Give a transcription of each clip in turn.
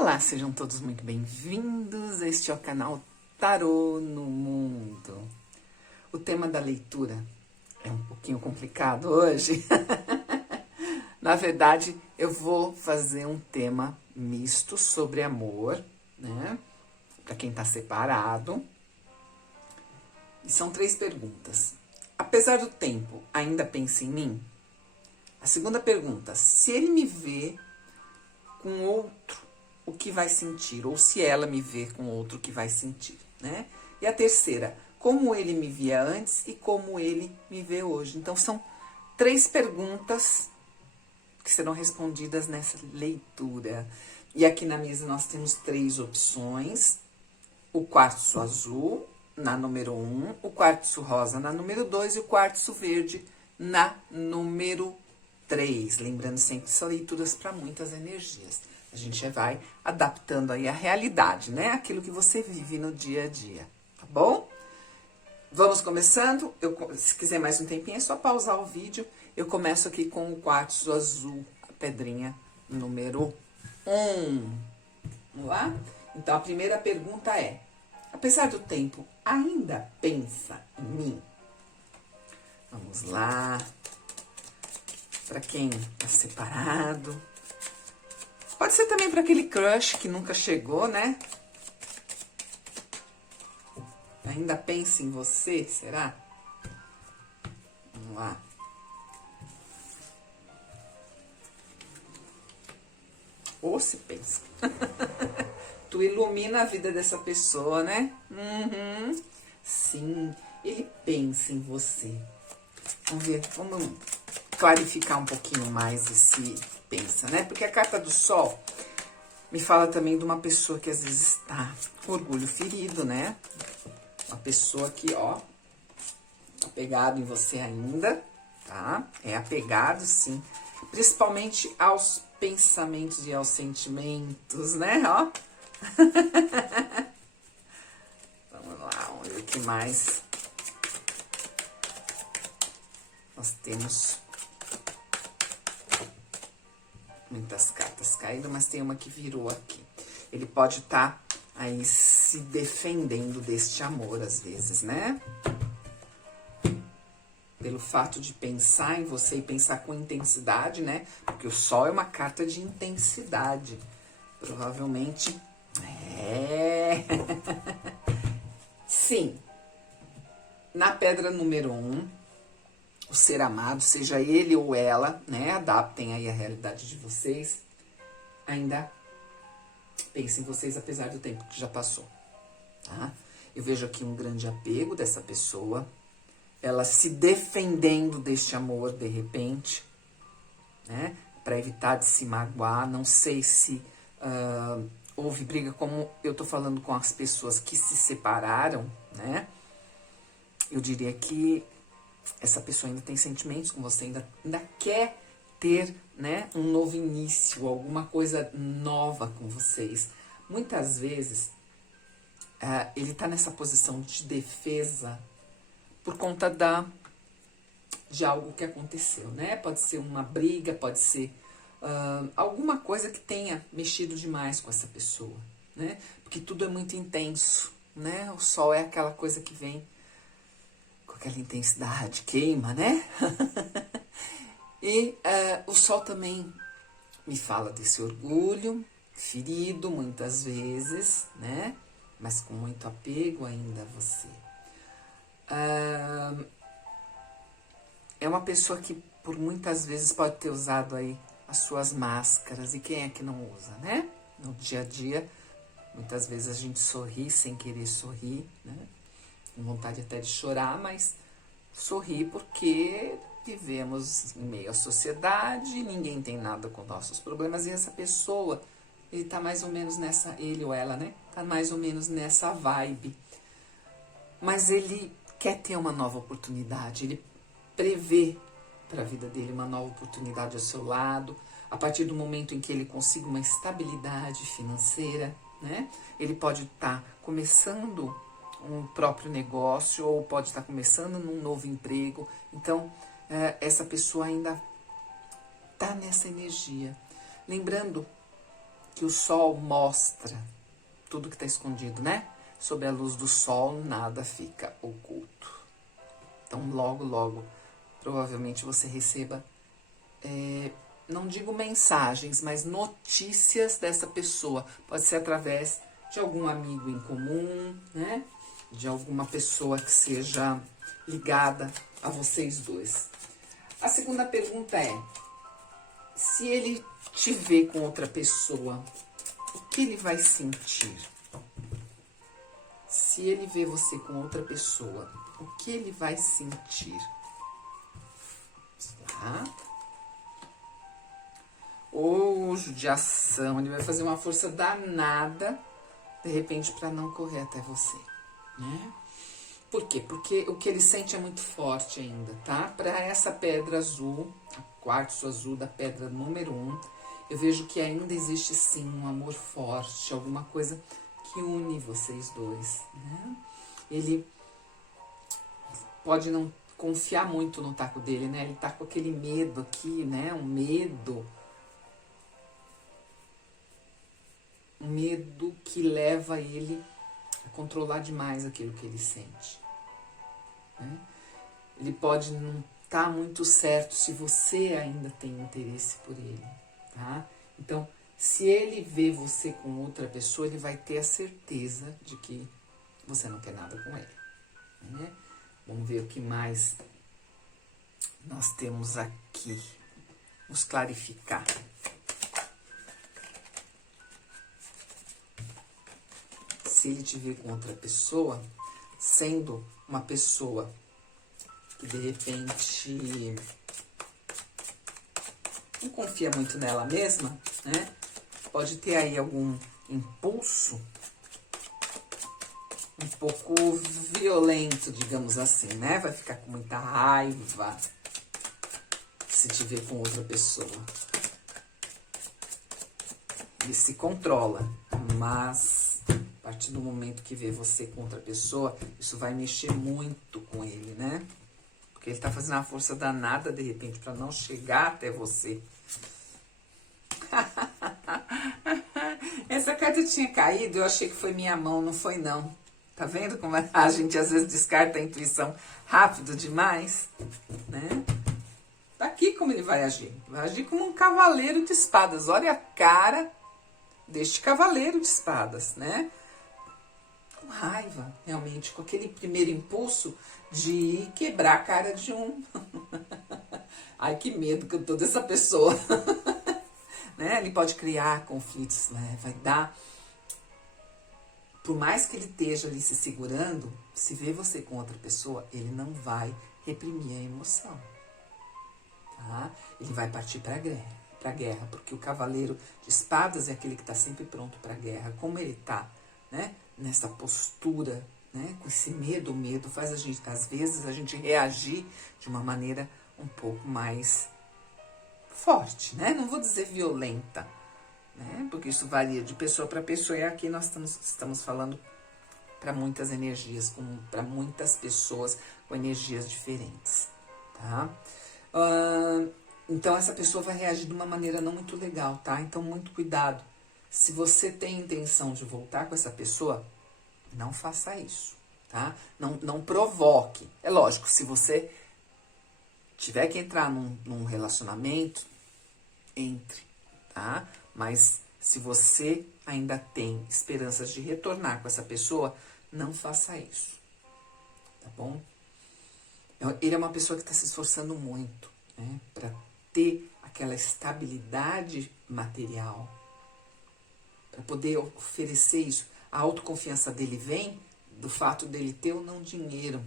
Olá, sejam todos muito bem-vindos. Este é o canal Tarô no Mundo. O tema da leitura é um pouquinho complicado hoje. Na verdade, eu vou fazer um tema misto sobre amor, né? Para quem tá separado. E são 3 perguntas. Apesar do tempo, ainda pensa em mim? A segunda pergunta, se ele me vê com outro, o que vai sentir? Ou se ela me vê com outro, o que vai sentir, né? E a terceira, como ele me via antes e como ele me vê hoje. Então, são 3 perguntas que serão respondidas nessa leitura. E aqui na mesa nós temos 3 opções. O quartzo azul na número 1, o quartzo rosa na número 2 e o quartzo verde na número 3. Lembrando sempre que são leituras para muitas energias. A gente vai adaptando aí a realidade, né? Aquilo que você vive no dia a dia, tá bom? Vamos começando. Se quiser mais um tempinho, é só pausar o vídeo. Eu começo aqui com o quartzo azul, a pedrinha número 1. Vamos lá? Então, a primeira pergunta é: apesar do tempo, ainda pensa em mim? Vamos lá. Para quem tá separado. Pode ser também para aquele crush que nunca chegou, né? Ainda pensa em você, será? Vamos lá. Ou se pensa. Tu ilumina a vida dessa pessoa, né? Uhum. Sim, ele pensa em você. Vamos ver, vamos clarificar um pouquinho mais esse pensa, né? Porque a carta do Sol me fala também de uma pessoa que às vezes está com orgulho ferido, né? Uma pessoa que, ó, apegado em você ainda, tá? É apegado, sim. Principalmente aos pensamentos e aos sentimentos, né? Ó. Vamos lá, vamos ver o que mais nós temos. Muitas cartas caídas, mas tem uma que virou aqui. Ele pode estar aí se defendendo deste amor, às vezes, né? Pelo fato de pensar em você e pensar com intensidade, né? Porque o Sol é uma carta de intensidade. Provavelmente, Sim. Na pedra número 1, o ser amado, seja ele ou ela, né? Adaptem aí a realidade de vocês. Ainda pensem em vocês, apesar do tempo que já passou, tá? Eu vejo aqui um grande apego dessa pessoa. Ela se defendendo deste amor, de repente, né? Para evitar de se magoar. Não sei se houve briga, como eu tô falando com as pessoas que se separaram, né? Eu diria que essa pessoa ainda tem sentimentos com você, ainda quer ter, né, um novo início, alguma coisa nova com vocês. Muitas vezes, ele tá nessa posição de defesa por conta de algo que aconteceu, né? Pode ser uma briga, pode ser alguma coisa que tenha mexido demais com essa pessoa, né? Porque tudo é muito intenso, né? O Sol é aquela coisa que vem com aquela intensidade, queima, né? E o Sol também me fala desse orgulho ferido muitas vezes, né? Mas com muito apego ainda a você. É uma pessoa que por muitas vezes pode ter usado aí as suas máscaras. E quem é que não usa, né? No dia a dia, muitas vezes a gente sorri sem querer sorrir, né? Com vontade até de chorar, mas sorri porque vivemos em meio à sociedade, ninguém tem nada com nossos problemas, e essa pessoa, ele tá mais ou menos nessa, ele ou ela, né? Tá mais ou menos nessa vibe. Mas ele quer ter uma nova oportunidade, ele prevê para a vida dele uma nova oportunidade ao seu lado, a partir do momento em que ele consiga uma estabilidade financeira, né? Ele pode estar começando um próprio negócio ou pode estar começando num novo emprego. Então, essa pessoa ainda está nessa energia. Lembrando que o sol mostra tudo que está escondido, né? Sob a luz do sol, nada fica oculto. Então, logo, logo, provavelmente você receba, não digo mensagens, mas notícias dessa pessoa. Pode ser através de algum amigo em comum, né? De alguma pessoa que seja ligada a vocês dois. A segunda pergunta é: se ele te vê com outra pessoa, o que ele vai sentir? Se ele vê você com outra pessoa, o que ele vai sentir? Tá? Ou judiação, ele vai fazer uma força danada, de repente, para não correr até você, né? Por quê? Porque o que ele sente é muito forte ainda, tá? Para essa pedra azul, quartzo azul da pedra número 1, eu vejo que ainda existe sim um amor forte, alguma coisa que une vocês dois, né? Ele pode não confiar muito no taco dele, né? Ele tá com aquele medo aqui, né? Um medo que leva ele a controlar demais aquilo que ele sente, né? Ele pode não estar muito certo se você ainda tem interesse por ele, tá? Então, se ele vê você com outra pessoa, ele vai ter a certeza de que você não quer nada com ele, né? Vamos ver o que mais nós temos aqui. Vamos clarificar. Se ele te vê com outra pessoa, sendo uma pessoa que de repente não confia muito nela mesma, né? Pode ter aí algum impulso um pouco violento, digamos assim, né? Vai ficar com muita raiva se te ver com outra pessoa. Ele se controla, mas a partir do momento que vê você com outra pessoa, isso vai mexer muito com ele, né? Porque ele tá fazendo uma força danada, de repente, para não chegar até você. Essa carta tinha caído, eu achei que foi minha mão, não foi não. Tá vendo como a gente às vezes descarta a intuição rápido demais, né? Tá aqui como ele vai agir. Vai agir como um cavaleiro de espadas. Olha a cara deste cavaleiro de espadas, né? Com raiva, realmente, com aquele primeiro impulso de quebrar a cara de um. Ai, que medo que eu tô dessa pessoa. Né? Ele pode criar conflitos, né? Vai dar... Por mais que ele esteja ali se segurando, se vê você com outra pessoa, ele não vai reprimir a emoção. Tá? Ele vai partir para a guerra, porque o cavaleiro de espadas é aquele que está sempre pronto para a guerra. Como ele está, né, nessa postura, né, com esse medo, o medo faz a gente, às vezes, a gente reagir de uma maneira um pouco mais forte, né? Não vou dizer violenta, né? Porque isso varia de pessoa para pessoa, e aqui nós estamos falando para muitas energias, para muitas pessoas com energias diferentes, tá? Então essa pessoa vai reagir de uma maneira não muito legal, tá? Então muito cuidado. Se você tem intenção de voltar com essa pessoa, não faça isso, tá? Não provoque. É lógico, se você tiver que entrar num relacionamento, entre, tá? Mas se você ainda tem esperanças de retornar com essa pessoa, não faça isso, tá bom? Ele é uma pessoa que está se esforçando muito, né, para ter aquela estabilidade material, para poder oferecer isso. A autoconfiança dele vem do fato dele ter ou não dinheiro,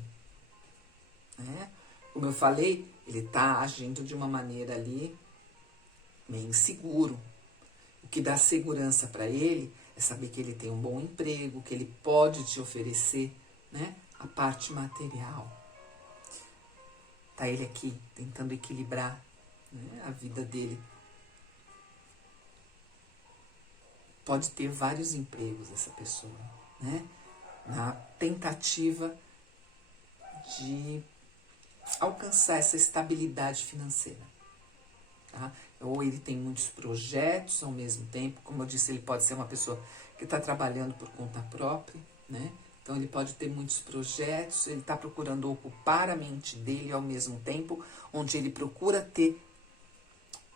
né? Como eu falei, ele está agindo de uma maneira ali meio inseguro. O que dá segurança para ele é saber que ele tem um bom emprego, que ele pode te oferecer, né, a parte material. Tá ele aqui tentando equilibrar, né, a vida dele. Pode ter vários empregos essa pessoa, né, na tentativa de alcançar essa estabilidade financeira. tá? Ou ele tem muitos projetos ao mesmo tempo, como eu disse, ele pode ser uma pessoa que está trabalhando por conta própria, né? Então ele pode ter muitos projetos, ele está procurando ocupar a mente dele ao mesmo tempo, onde ele procura ter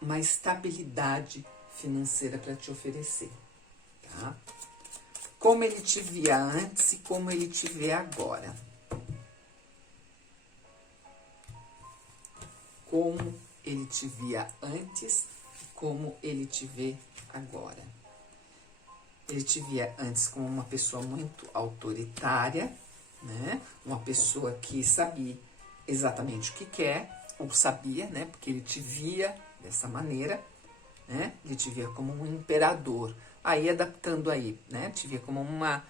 uma estabilidade financeira para te oferecer, tá? Como ele te via antes e como ele te vê agora. Como ele te via antes e como ele te vê agora. Ele te via antes como uma pessoa muito autoritária, né? Uma pessoa que sabia exatamente o que quer, ou sabia, né? Porque ele te via dessa maneira, né? Ele te via como um imperador. Aí, adaptando aí, né? Te via como uma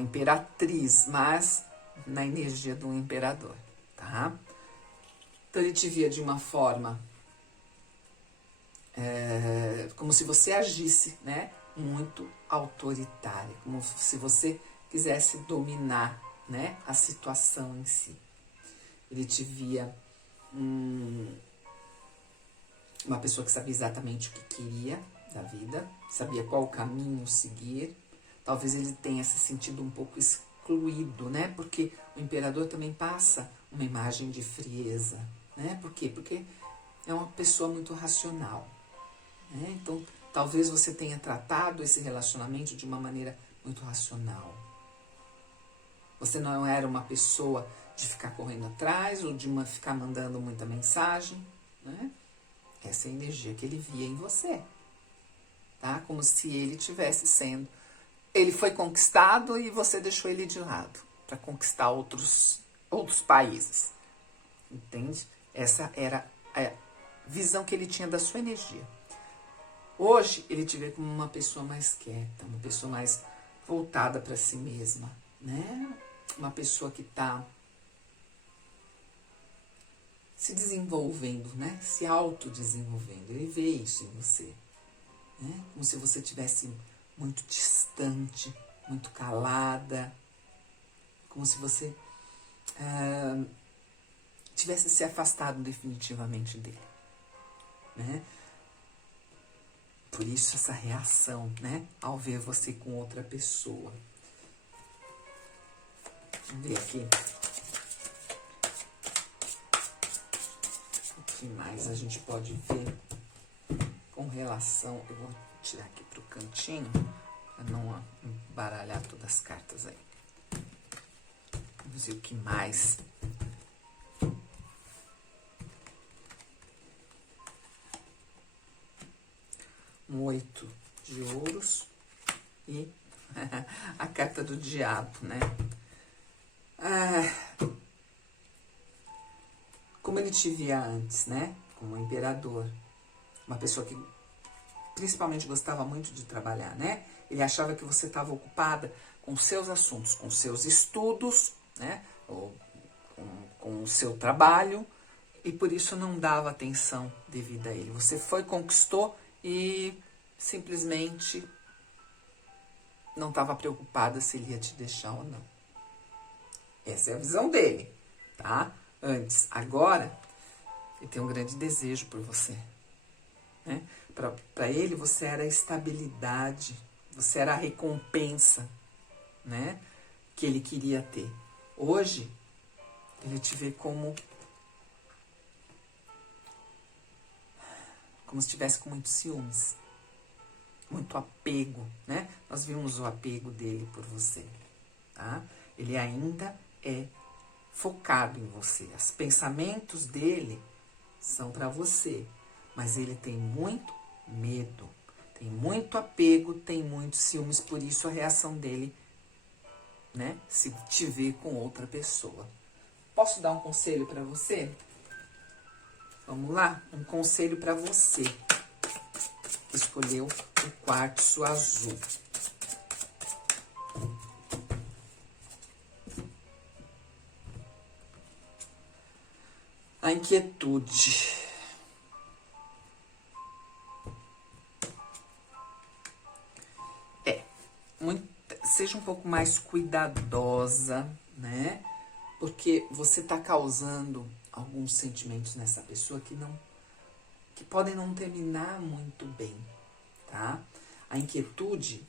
imperatriz, mas na energia de um imperador, tá? Então, ele te via de uma forma como se você agisse, né? Muito autoritária, como se você quisesse dominar, né? A situação em si. Ele te via uma pessoa que sabia exatamente o que queria da vida, sabia qual caminho seguir. Talvez ele tenha se sentido um pouco excluído, né? Porque o imperador também passa uma imagem de frieza, né? Por quê? Porque é uma pessoa muito racional, né? Então, talvez você tenha tratado esse relacionamento de uma maneira muito racional. Você não era uma pessoa de ficar correndo atrás ou de ficar mandando muita mensagem, né? Essa é a energia que ele via em você, tá? Como se ele tivesse sendo... Ele foi conquistado e você deixou ele de lado para conquistar outros países, entende? Essa era a visão que ele tinha da sua energia. Hoje, ele te vê como uma pessoa mais quieta, uma pessoa mais voltada para si mesma, né? Uma pessoa que está se desenvolvendo, né? Se autodesenvolvendo. Ele vê isso em você, né? Como se você tivesse muito distante, muito calada, como se você tivesse se afastado definitivamente dele, né? Por isso essa reação, né? Ao ver você com outra pessoa. Vamos ver aqui. O que mais a gente pode ver com relação... Eu vou tirar aqui pro cantinho, para não embaralhar todas as cartas aí. Vamos ver o que mais... Um 8 de ouros e a carta do diabo, né? Como ele te via antes, né? Como um imperador. Uma pessoa que principalmente gostava muito de trabalhar, né? Ele achava que você estava ocupada com seus assuntos, com seus estudos, né? Ou com o seu trabalho, e por isso não dava atenção devida a ele. Você conquistou e simplesmente não estava preocupada se ele ia te deixar ou não. Essa é a visão dele, tá? Antes. Agora, ele tem um grande desejo por você, né? Para ele, você era a estabilidade, você era a recompensa, né? Que ele queria ter. Hoje, ele te vê como se estivesse com muitos ciúmes, muito apego, né? Nós vimos o apego dele por você, tá? Ele ainda é focado em você. Os pensamentos dele são para você, mas ele tem muito medo, tem muito apego, tem muitos ciúmes, por isso a reação dele, né? Se te ver com outra pessoa. Posso dar um conselho para você? Vamos lá? Um conselho para você que escolheu o quartzo azul. A inquietude. Seja um pouco mais cuidadosa, né? Porque você está causando alguns sentimentos nessa pessoa que podem não terminar muito bem, tá? A inquietude,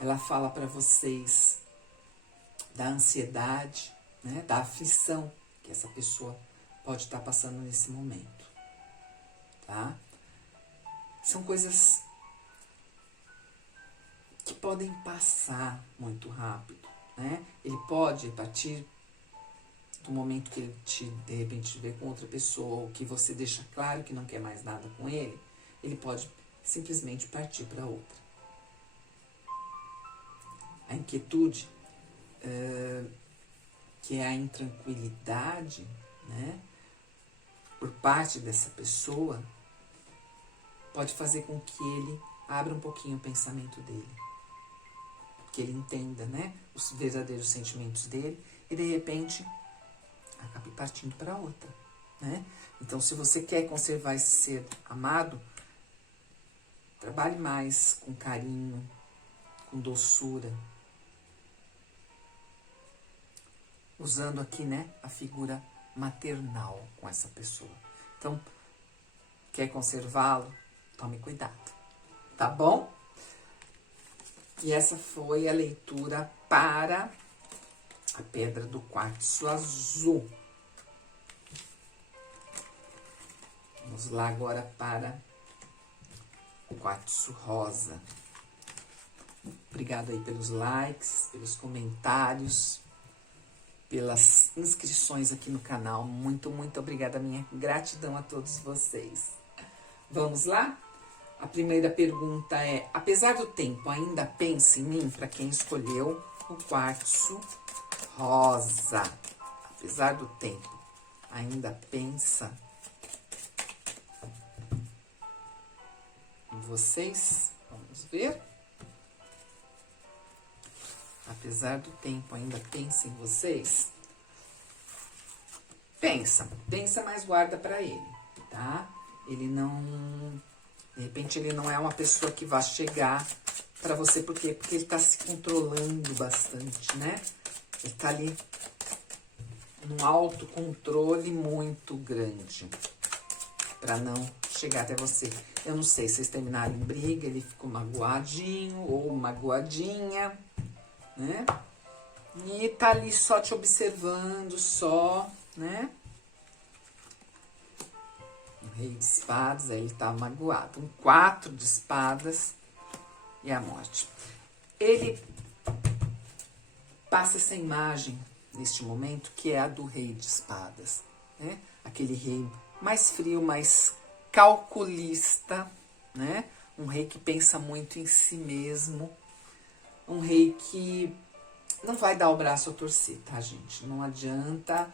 ela fala para vocês da ansiedade, né, da aflição que essa pessoa pode estar passando nesse momento, tá? São coisas que podem passar muito rápido, né? Ele pode, a partir do momento que ele de repente te vê com outra pessoa, ou que você deixa claro que não quer mais nada com ele pode simplesmente partir para outra. A inquietude, que é a intranquilidade, né, por parte dessa pessoa, pode fazer com que ele abra um pouquinho o pensamento dele, que ele entenda, né, os verdadeiros sentimentos dele e de repente acabe partindo para outra, né? Então, se você quer conservar esse ser amado, trabalhe mais com carinho, com doçura, usando aqui, né, a figura maternal com essa pessoa. Então, quer conservá-lo? Tome cuidado, tá bom? E essa foi a leitura para a pedra do quartzo azul. Vamos lá agora para o quartzo rosa. Obrigada aí pelos likes, pelos comentários, pelas inscrições aqui no canal. Muito, muito obrigada. Minha gratidão a todos vocês. Vamos lá? A primeira pergunta é: apesar do tempo, ainda pensa em mim? Para quem escolheu o quartzo rosa. Apesar do tempo, ainda pensa em vocês? Vamos ver. Apesar do tempo, ainda pensa em vocês? Pensa, mas guarda para ele, tá? Ele não... De repente, ele não é uma pessoa que vai chegar para você. Por quê? Porque ele tá se controlando bastante, né? Ele tá ali num autocontrole muito grande para não chegar até você. Eu não sei se vocês terminaram em briga, ele ficou magoadinho ou magoadinha, né? E tá ali só te observando, só, né? Um rei de espadas, aí ele tá magoado. Um 4 de espadas e a morte. Ele passa essa imagem neste momento, que é a do rei de espadas, né? Aquele rei mais frio, mais calculista, né? Um rei que pensa muito em si mesmo, um rei que não vai dar o braço a torcer, tá, gente? Não adianta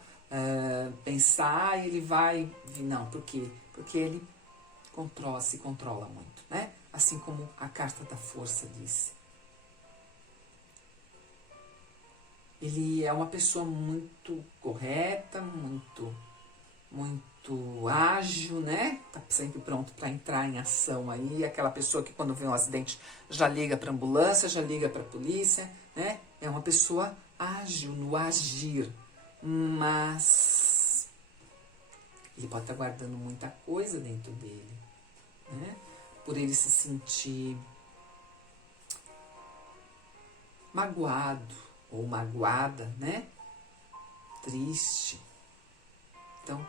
pensar e ele vai... Não, por quê? Porque ele se controla muito, né? Assim como a carta da força disse. Ele é uma pessoa muito correta, muito ágil, né? Tá sempre pronto para entrar em ação aí. Aquela pessoa que quando vê um acidente já liga para ambulância, já liga para polícia, né? É uma pessoa ágil no agir, mas ele pode estar guardando muita coisa dentro dele, né? Por ele se sentir magoado ou magoada, né? Triste. Então,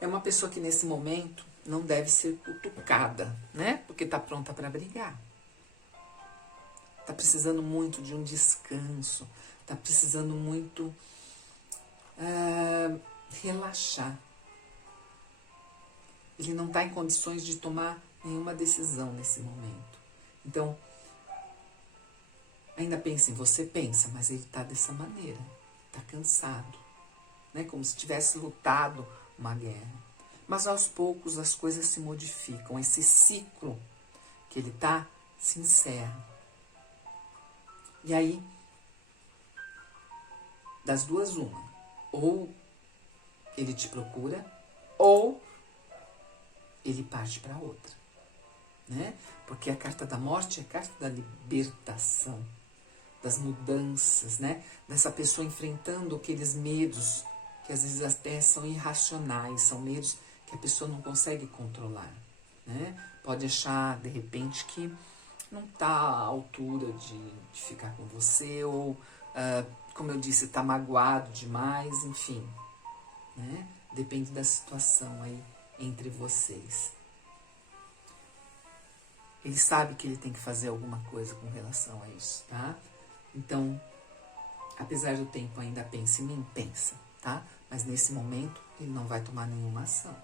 é uma pessoa que nesse momento não deve ser cutucada, né? Porque tá pronta para brigar. Tá precisando muito de um descanso. Tá precisando muito relaxar. Ele não tá em condições de tomar nenhuma decisão nesse momento. Então, ainda pensa em você, pensa, mas ele tá dessa maneira. Tá cansado, né? Como se tivesse lutado uma guerra. Mas aos poucos as coisas se modificam. Esse ciclo que ele tá se encerra. E aí, das duas uma, ou ele te procura, ou ele parte para outra, né? Porque a carta da morte é a carta da libertação, das mudanças, né? Dessa pessoa enfrentando aqueles medos que às vezes até são irracionais, são medos que a pessoa não consegue controlar, né? Pode achar, de repente, que não está à altura de ficar com você, ou, como eu disse, está magoado demais, enfim, né? Depende da situação aí entre vocês. Ele sabe que ele tem que fazer alguma coisa com relação a isso, tá? Então, apesar do tempo ainda pensa em mim, pensa, tá? Mas nesse momento, ele não vai tomar nenhuma ação.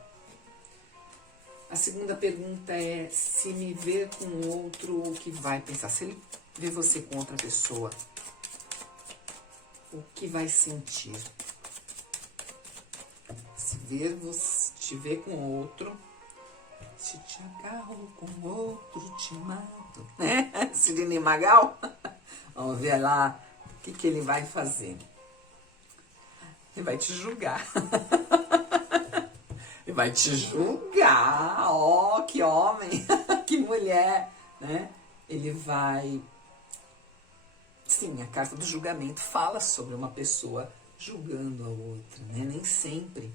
A segunda pergunta é, se me ver com outro, o que vai pensar? Se ele ver você com outra pessoa, o que vai sentir? Se te ver com outro, se te agarro com outro, te mato. Né? Cirine Magal? Vamos ver lá o que ele vai fazer. Ele vai te julgar. Ele vai te julgar. Ó, que homem, que mulher, né? Ele vai... Sim, a carta do julgamento fala sobre uma pessoa julgando a outra, né? Nem sempre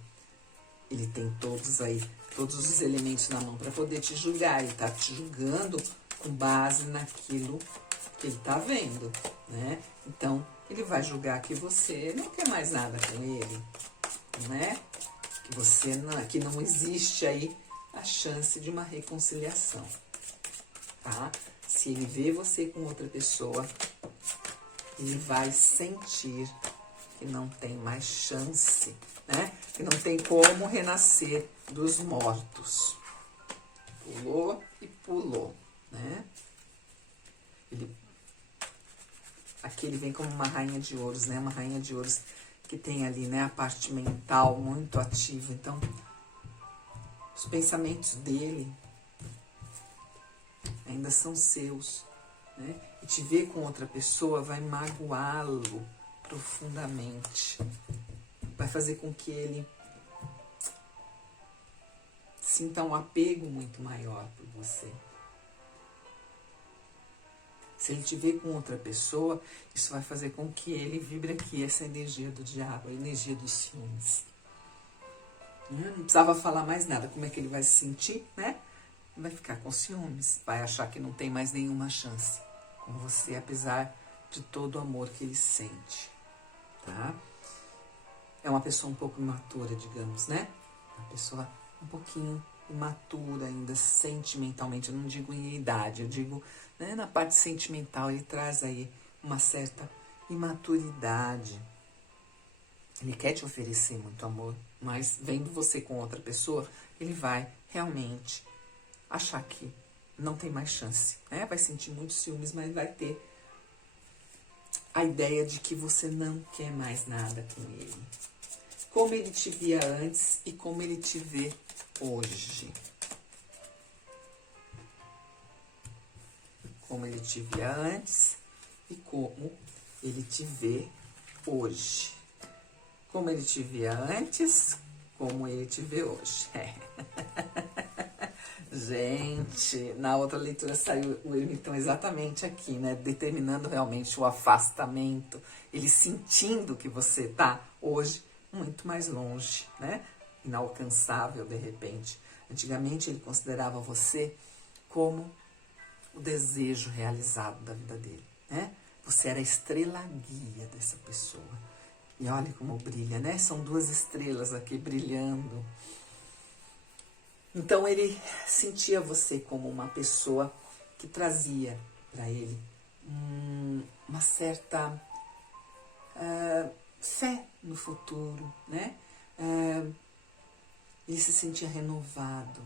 ele tem todos os elementos na mão para poder te julgar. Ele está te julgando com base naquilo que ele está vendo, né? Então, ele vai julgar que você não quer mais nada com ele, né? Que você não, que não existe aí a chance de uma reconciliação, tá? Se ele vê você com outra pessoa, ele vai sentir que não tem mais chance, né? Que não tem como renascer dos mortos. Pulou e pulou, né? Aqui ele vem como uma rainha de ouros, né? Uma rainha de ouros que tem ali, né, a parte mental muito ativa. Então, os pensamentos dele ainda são seus, né? E te ver com outra pessoa vai magoá-lo profundamente. Vai fazer com que ele sinta um apego muito maior por você. Se ele te ver com outra pessoa, isso vai fazer com que ele vibre aqui essa energia do diabo, a energia dos ciúmes. Não precisava falar mais nada. Como é que ele vai se sentir, né? Vai ficar com ciúmes, vai achar que não tem mais nenhuma chance com você, apesar de todo o amor que ele sente, tá? É uma pessoa um pouco imatura, digamos, né? Uma pessoa um pouquinho imatura ainda sentimentalmente. Eu não digo em idade, eu digo, né, na parte sentimental. Ele traz aí uma certa imaturidade. Ele quer te oferecer muito amor, mas vendo você com outra pessoa, ele vai realmente achar que não tem mais chance, né? Vai sentir muitos ciúmes, mas vai ter a ideia de que você não quer mais nada com ele. Como ele te via antes e como ele te vê hoje. Como ele te via antes e como ele te vê hoje. Como ele te via antes, como ele te vê hoje. Gente, na outra leitura saiu o ermitão exatamente aqui, né? Determinando realmente o afastamento. Ele sentindo que você tá hoje muito mais longe, né? Inalcançável, de repente. Antigamente ele considerava você como o desejo realizado da vida dele, né? Você era a estrela guia dessa pessoa. E olha como brilha, né? São duas estrelas aqui brilhando. Então ele sentia você como uma pessoa que trazia para ele uma certa fé no futuro, né? Ele se sentia renovado,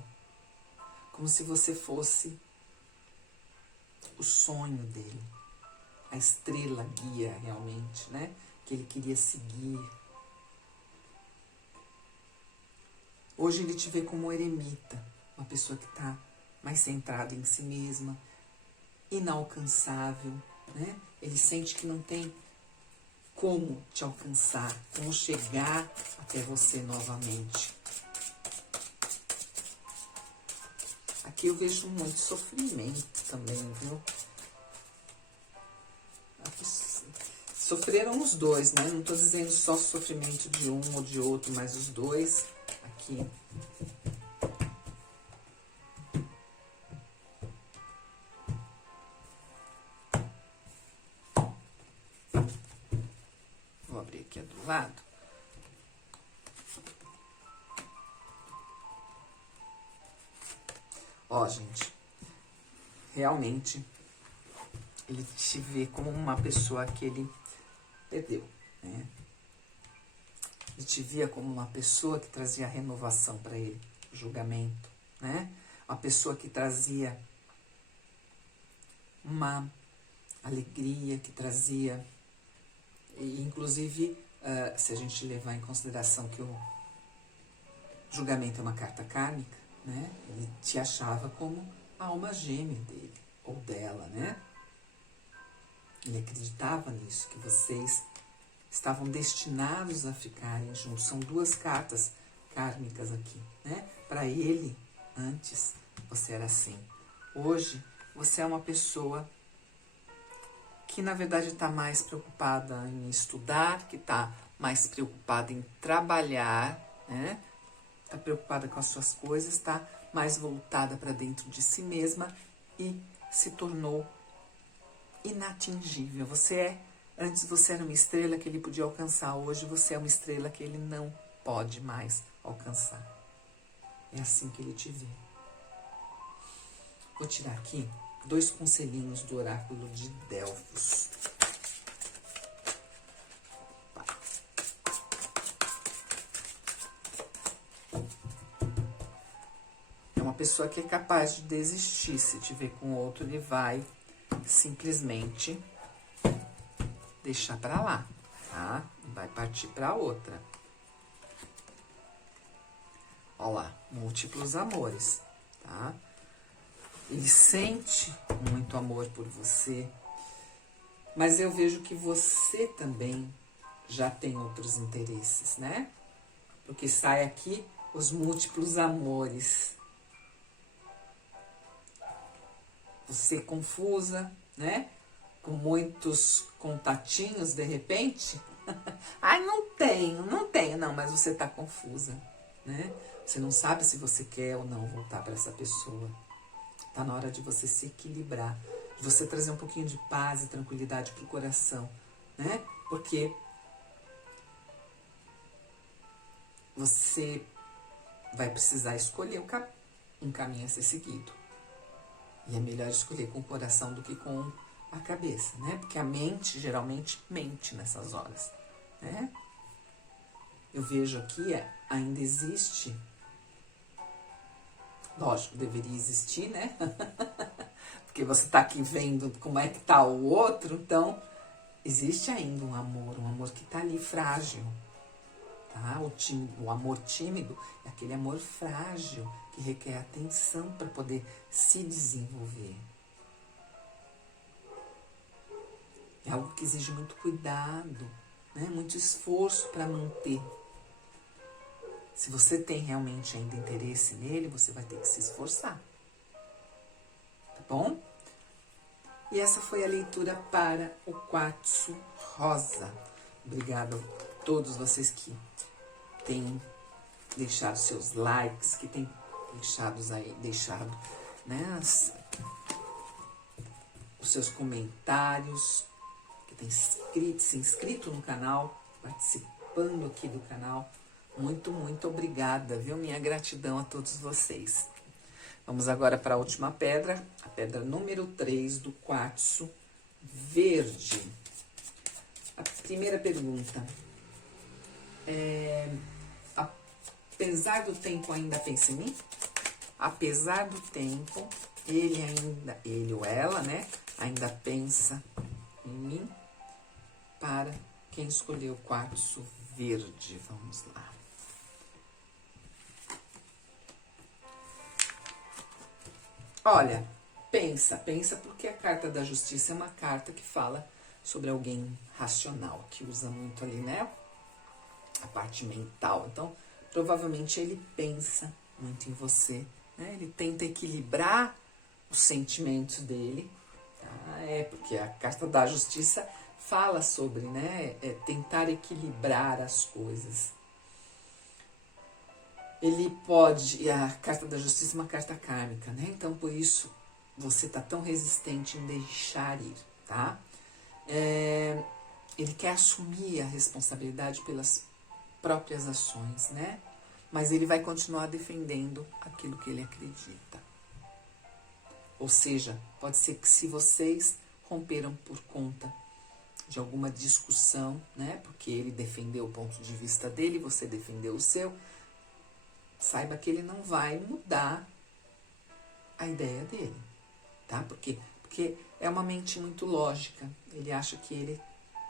como se você fosse o sonho dele, a estrela guia realmente, né? Que ele queria seguir. Hoje ele te vê como um eremita, uma pessoa que está mais centrada em si mesma, inalcançável, né? Ele sente que não tem como te alcançar, como chegar até você novamente. Aqui eu vejo muito sofrimento também, viu? Sofreram os dois, né? Não tô dizendo só o sofrimento de um ou de outro, mas os dois aqui. Vou abrir aqui do lado. Ó, gente, realmente ele te vê como uma pessoa que ele perdeu, né? Ele te via como uma pessoa que trazia renovação para ele, julgamento, né? Uma pessoa que trazia uma alegria, que trazia, e inclusive, se a gente levar em consideração que o julgamento é uma carta kármica, né? Ele te achava como a alma gêmea dele, ou dela, né? Ele acreditava nisso, que vocês estavam destinados a ficarem juntos. São duas cartas kármicas aqui, né? Para ele, antes, você era assim. Hoje, você é uma pessoa que, na verdade, está mais preocupada em estudar, que está mais preocupada em trabalhar, né? Está preocupada com as suas coisas, está mais voltada para dentro de si mesma e se tornou inatingível. Antes você era uma estrela que ele podia alcançar, hoje você é uma estrela que ele não pode mais alcançar. É assim que ele te vê. Vou tirar aqui 2 conselhinhos do oráculo de Delfos. É uma pessoa que é capaz de desistir. Se te ver com outro, ele vai simplesmente deixar pra lá, tá? Vai partir pra outra. Ó lá, múltiplos amores, tá? Ele sente muito amor por você, mas eu vejo que você também já tem outros interesses, né? Porque sai aqui os múltiplos amores. Você confusa, né? Com muitos contatinhos, de repente. Ai, não tenho. Não, mas você tá confusa, né? Você não sabe se você quer ou não voltar para essa pessoa. Tá na hora de você se equilibrar, de você trazer um pouquinho de paz e tranquilidade pro coração, né? Porque você vai precisar escolher um caminho a ser seguido. E é melhor escolher com o coração do que com a cabeça, né? Porque a mente geralmente mente nessas horas, né? Eu vejo aqui, ainda existe, lógico, deveria existir, né? Porque você tá aqui vendo como é que tá o outro, então existe ainda um amor que tá ali frágil, tá? O amor tímido é aquele amor frágil que requer atenção para poder se desenvolver. É algo que exige muito cuidado, né? Muito esforço para manter. Se você tem realmente ainda interesse nele, você vai ter que se esforçar. Tá bom? E essa foi a leitura para o quartzo rosa. Obrigada a todos vocês que têm deixado seus likes, que têm deixado, né, os seus comentários, que têm se inscrito no canal, participando aqui do canal. Muito, muito obrigada, viu? Minha gratidão a todos vocês. Vamos agora para a última pedra, a pedra número 3 do quartzo verde. A primeira pergunta. Apesar do tempo ainda pensa em mim? Apesar do tempo, ele ou ela, né, ainda pensa em mim? Para quem escolheu o quartzo verde, vamos lá. Olha, pensa porque a carta da justiça é uma carta que fala sobre alguém racional, que usa muito ali, né, a parte mental. Então, provavelmente ele pensa muito em você, né? Ele tenta equilibrar os sentimentos dele, tá? Porque a carta da justiça fala sobre, né, tentar equilibrar as coisas. Ele pode, a carta da justiça é uma carta kármica, né? Então, por isso, você tá tão resistente em deixar ir, tá? Ele quer assumir a responsabilidade pelas próprias ações, né? Mas ele vai continuar defendendo aquilo que ele acredita. Ou seja, pode ser que se vocês romperam por conta de alguma discussão, né? Porque ele defendeu o ponto de vista dele, você defendeu o seu, saiba que ele não vai mudar a ideia dele, tá? Porque é uma mente muito lógica. Ele acha que ele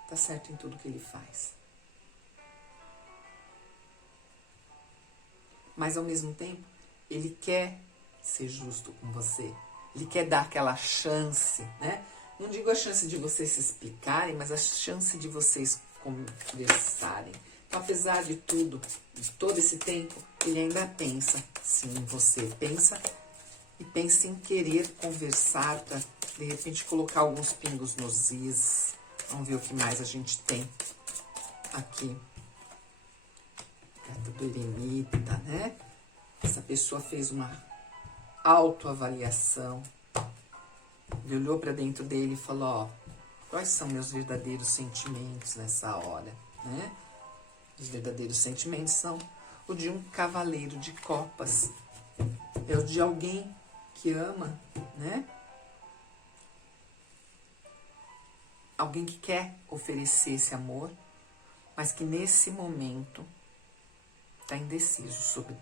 tá certo em tudo que ele faz. Mas ao mesmo tempo, ele quer ser justo com você. Ele quer dar aquela chance, né? Não digo a chance de vocês se explicarem, mas a chance de vocês conversarem. Então, apesar de tudo, de todo esse tempo, ele ainda pensa, sim, em você. Pensa e pensa em querer conversar para, de repente, colocar alguns pingos nos is. Vamos ver o que mais a gente tem aqui. Carta do eremita, né? Essa pessoa fez uma autoavaliação. Ele olhou para dentro dele e falou, ó, quais são meus verdadeiros sentimentos nessa hora, né? Os verdadeiros sentimentos são o de um cavaleiro de copas. É o de alguém que ama, né? Alguém que quer oferecer esse amor, mas que nesse momento está indeciso sobre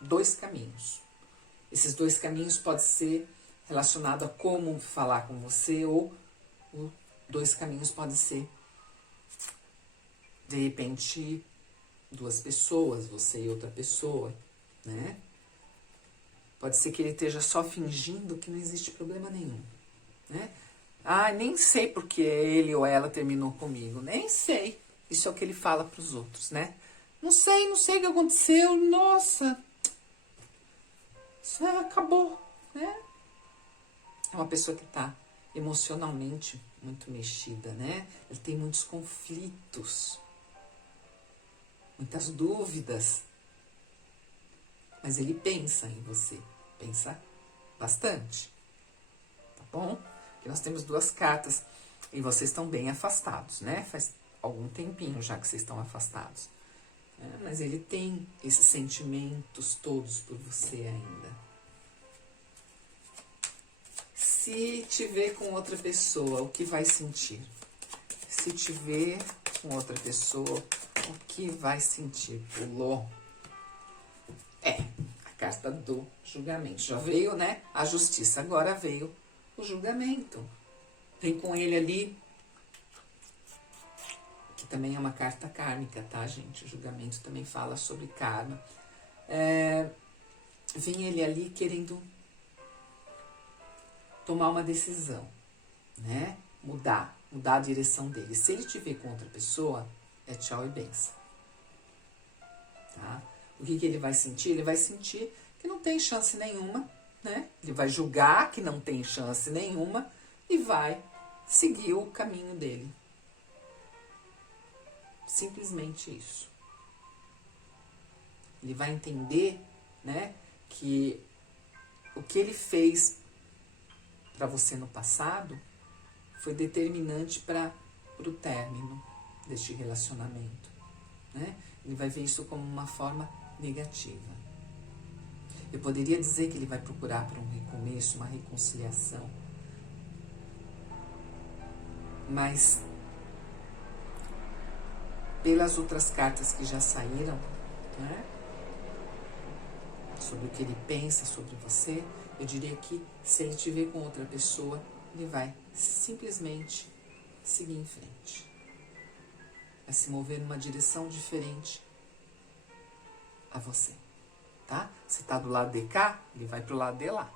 dois caminhos. Esses dois caminhos podem ser relacionados a como falar com você, ou dois caminhos podem ser, de repente, duas pessoas, você e outra pessoa, né? Pode ser que ele esteja só fingindo que não existe problema nenhum, né? Ah, nem sei porque ele ou ela terminou comigo, nem sei. Isso é o que ele fala para os outros, né? Não sei o que aconteceu, nossa, isso acabou, né? É uma pessoa que está emocionalmente muito mexida, né? Ele tem muitos conflitos, muitas dúvidas, mas ele pensa em você, pensa bastante, tá bom? Aqui nós temos duas cartas e vocês estão bem afastados, né? Faz algum tempinho já que vocês estão afastados. Mas ele tem esses sentimentos todos por você ainda. Se te ver com outra pessoa, o que vai sentir? Se te ver com outra pessoa, o que vai sentir? Pulou. A carta do julgamento. Já veio, né? A justiça. Agora veio o julgamento. Vem com ele ali, que também é uma carta kármica, tá, gente? O julgamento também fala sobre karma. Vem ele ali querendo tomar uma decisão, né? Mudar a direção dele. Se ele te ver com outra pessoa, é tchau e benção. Tá? O que ele vai sentir? Ele vai sentir que não tem chance nenhuma, né? Ele vai julgar que não tem chance nenhuma e vai seguir o caminho dele. Simplesmente isso. Ele vai entender, né, que o que ele fez para você no passado foi determinante para o término deste relacionamento, né? Ele vai ver isso como uma forma negativa. Eu poderia dizer que ele vai procurar por um recomeço, uma reconciliação, mas pelas outras cartas que já saíram, né, sobre o que ele pensa sobre você, eu diria que se ele te ver com outra pessoa, ele vai simplesmente seguir em frente. Vai se mover numa direção diferente a você, tá? Se tá do lado de cá, ele vai pro lado de lá,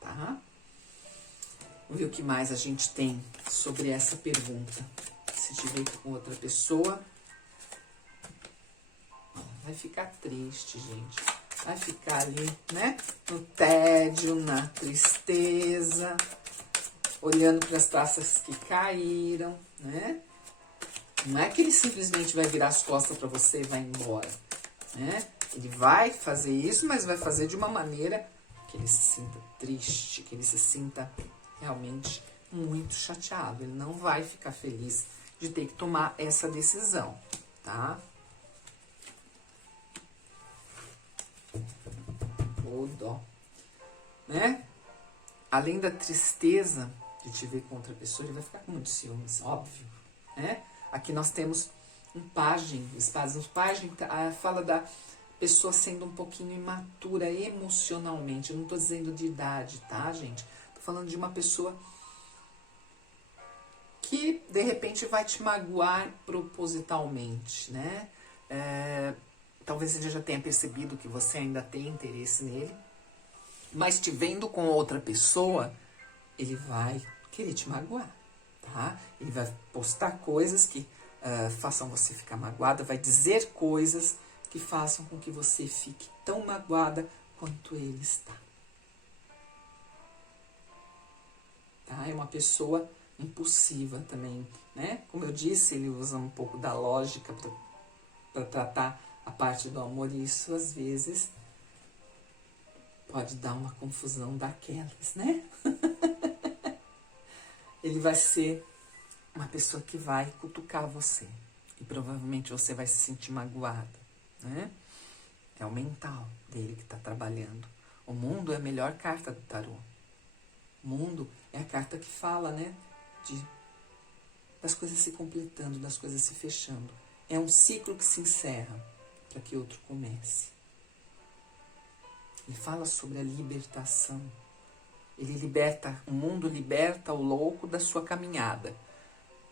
tá? Vamos ver o que mais a gente tem sobre essa pergunta. Se te ver com outra pessoa, vai ficar triste, gente. Vai ficar ali, né? No tédio, na tristeza. olhando para as taças que caíram, né? Não é que ele simplesmente vai virar as costas para você e vai embora, né? Ele vai fazer isso, mas vai fazer de uma maneira que ele se sinta triste, que ele se sinta realmente muito chateado. Ele não vai ficar feliz de ter que tomar essa decisão, tá? Ô dó, né? Além da tristeza de te ver com outra pessoa, ele vai ficar com muitos ciúmes, óbvio, né? Aqui nós temos um pajem, espaço. Um pajem fala da pessoa sendo um pouquinho imatura emocionalmente. Eu não tô dizendo de idade, tá, gente? Tô falando de uma pessoa que, de repente, vai te magoar propositalmente, né? Talvez ele já tenha percebido que você ainda tem interesse nele, mas te vendo com outra pessoa, ele vai querer te magoar, tá? Ele vai postar coisas que façam você ficar magoada, vai dizer coisas que façam com que você fique tão magoada quanto ele está. Tá? É uma pessoa impulsiva também, né? Como eu disse, ele usa um pouco da lógica para tratar a parte do amor, e isso às vezes pode dar uma confusão daquelas, né? Ele vai ser uma pessoa que vai cutucar você e provavelmente você vai se sentir magoada, né? É o mental dele que está trabalhando. O mundo é a melhor carta do tarô. O mundo é a carta que fala, né, das coisas se completando, das coisas se fechando. É um ciclo que se encerra para que outro comece. Ele fala sobre a libertação. Ele liberta, o mundo liberta o louco da sua caminhada.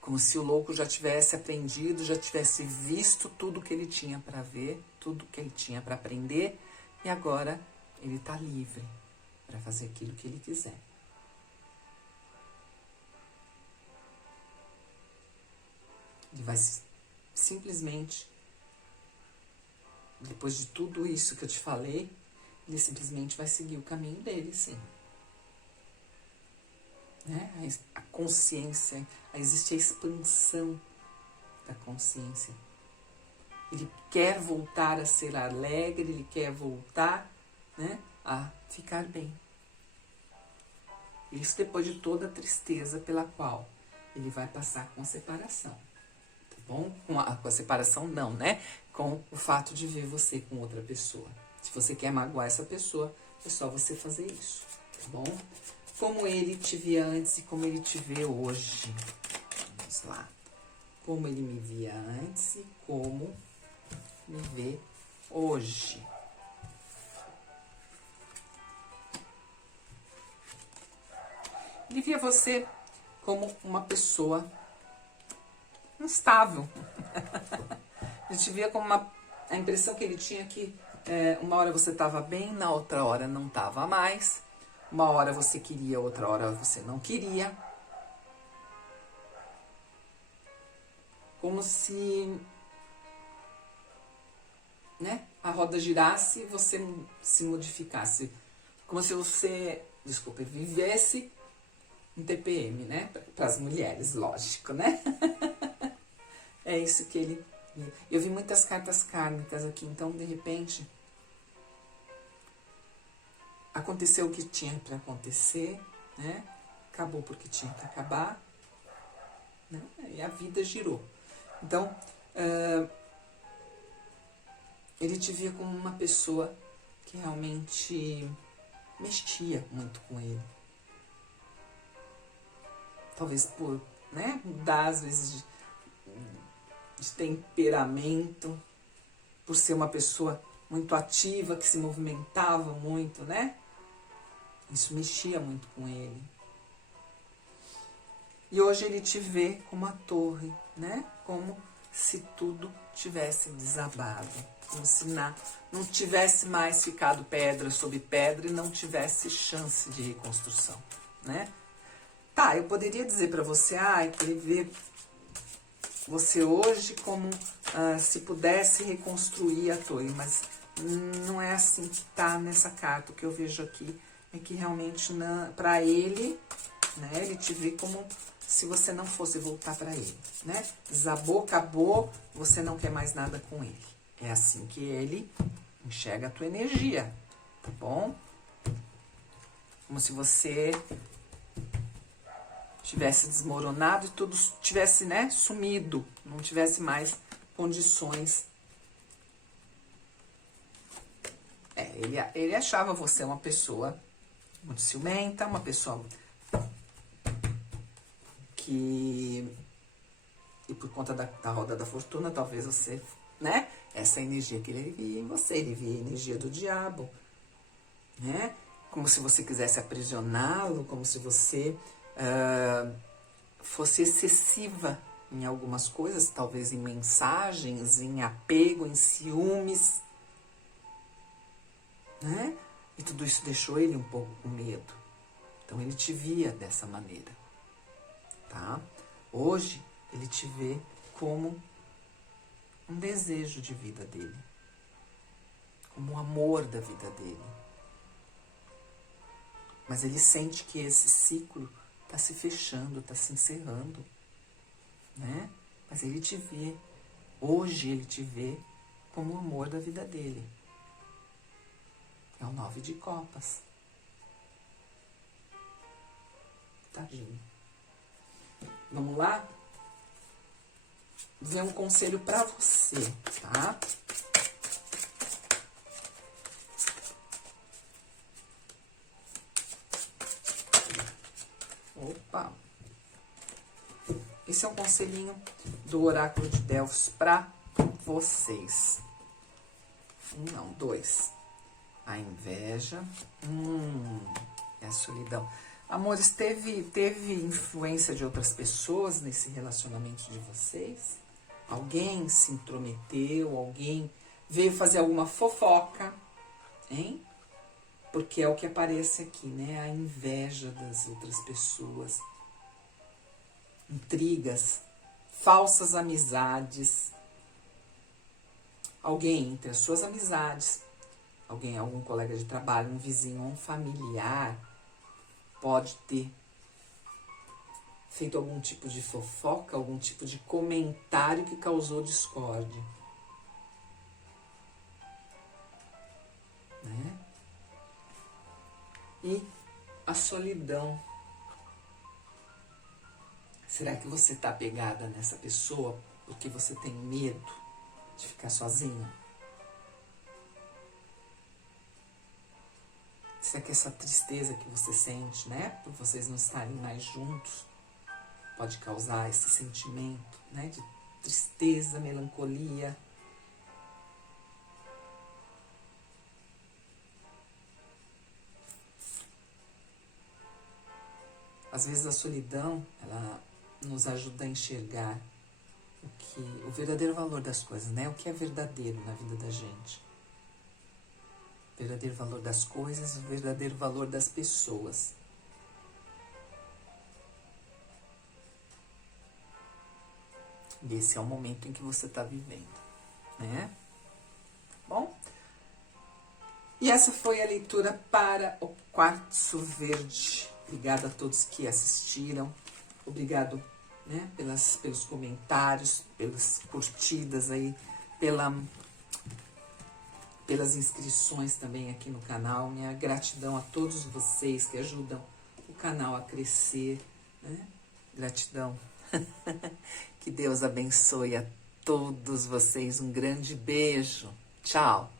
Como se o louco já tivesse aprendido, já tivesse visto tudo que ele tinha para ver, tudo que ele tinha para aprender, e agora ele está livre para fazer aquilo que ele quiser. Ele vai simplesmente, depois de tudo isso que eu te falei, ele simplesmente vai seguir o caminho dele, sim. Né? A consciência, existe a expansão da consciência. Ele quer voltar a ser alegre, ele quer voltar, né, a ficar bem. Isso depois de toda a tristeza pela qual ele vai passar com a separação. Tá bom? Com a separação não, né? Com o fato de ver você com outra pessoa. Se você quer magoar essa pessoa, é só você fazer isso, tá bom? Como ele te via antes e como ele te vê hoje. Vamos lá. Como ele me via antes e como me vê hoje. Ele via você como uma pessoa instável. Ele te via como a impressão que ele tinha que uma hora você estava bem, na outra hora não estava mais. Uma hora você queria, outra hora você não queria. Como se, né, a roda girasse e você se modificasse. Como se você, vivesse em TPM, né? Para as mulheres, lógico, né? É isso que ele... Eu vi muitas cartas kármicas aqui, então, de repente, aconteceu o que tinha para acontecer, né? Acabou porque tinha que acabar, né? E a vida girou. Então, ele te via como uma pessoa que realmente mexia muito com ele. Talvez por, né, mudar às vezes de temperamento, por ser uma pessoa muito ativa, que se movimentava muito, né? Isso mexia muito com ele. E hoje ele te vê como a torre, né? Como se tudo tivesse desabado. Como se não tivesse mais ficado pedra sobre pedra e não tivesse chance de reconstrução, né? Tá, eu poderia dizer pra você, que ele vê você hoje como se pudesse reconstruir a torre, mas não é assim que tá nessa carta. O que eu vejo aqui é que realmente, para ele, né? Ele te vê como se você não fosse voltar para ele, né? Desabou, acabou, você não quer mais nada com ele. É assim que ele enxerga a tua energia, tá bom? Como se você tivesse desmoronado e tudo tivesse, né, sumido, não tivesse mais condições. Ele achava você uma pessoa muito ciumenta, uma pessoa que... E por conta da roda da fortuna, talvez você, né? Essa energia que ele via em você, ele via a energia do diabo, né? Como se você quisesse aprisioná-lo, como se você fosse excessiva em algumas coisas, talvez em mensagens, em apego, em ciúmes, né? E tudo isso deixou ele um pouco com medo. Então ele te via dessa maneira, tá? Hoje ele te vê como um desejo de vida dele, como um amor da vida dele. Mas ele sente que esse ciclo está se fechando, está se encerrando, né? Mas ele te vê, hoje ele te vê como o amor da vida dele. É o 9 de copas. Tadinho. Vamos lá? Ver um conselho para você, tá? Opa! Esse é um conselhinho do Oráculo de Delfos para vocês. Não, 2. A inveja. É a solidão. Amores, teve influência de outras pessoas nesse relacionamento de vocês? Alguém se intrometeu? Alguém veio fazer alguma fofoca? Hein? Porque é o que aparece aqui, né? A inveja das outras pessoas. Intrigas, falsas amizades. Alguém entre as suas amizades, algum colega de trabalho, um vizinho, um familiar, pode ter feito algum tipo de fofoca, algum tipo de comentário que causou discórdia. Né? E a solidão. Será que você está apegada nessa pessoa porque você tem medo de ficar sozinha? Será que essa tristeza que você sente, né, por vocês não estarem mais juntos, pode causar esse sentimento, né, de tristeza, melancolia? Às vezes a solidão, ela nos ajuda a enxergar o verdadeiro valor das coisas, né? O que é verdadeiro na vida da gente. O verdadeiro valor das coisas, o verdadeiro valor das pessoas. E esse é o momento em que você está vivendo, né? Bom? E essa foi a leitura para o quartzo verde. Obrigada a todos que assistiram. Obrigado, né, pelos comentários, pelas curtidas aí, pelas inscrições também aqui no canal. Minha gratidão a todos vocês que ajudam o canal a crescer, né? Gratidão. Que Deus abençoe a todos vocês. Um grande beijo. Tchau.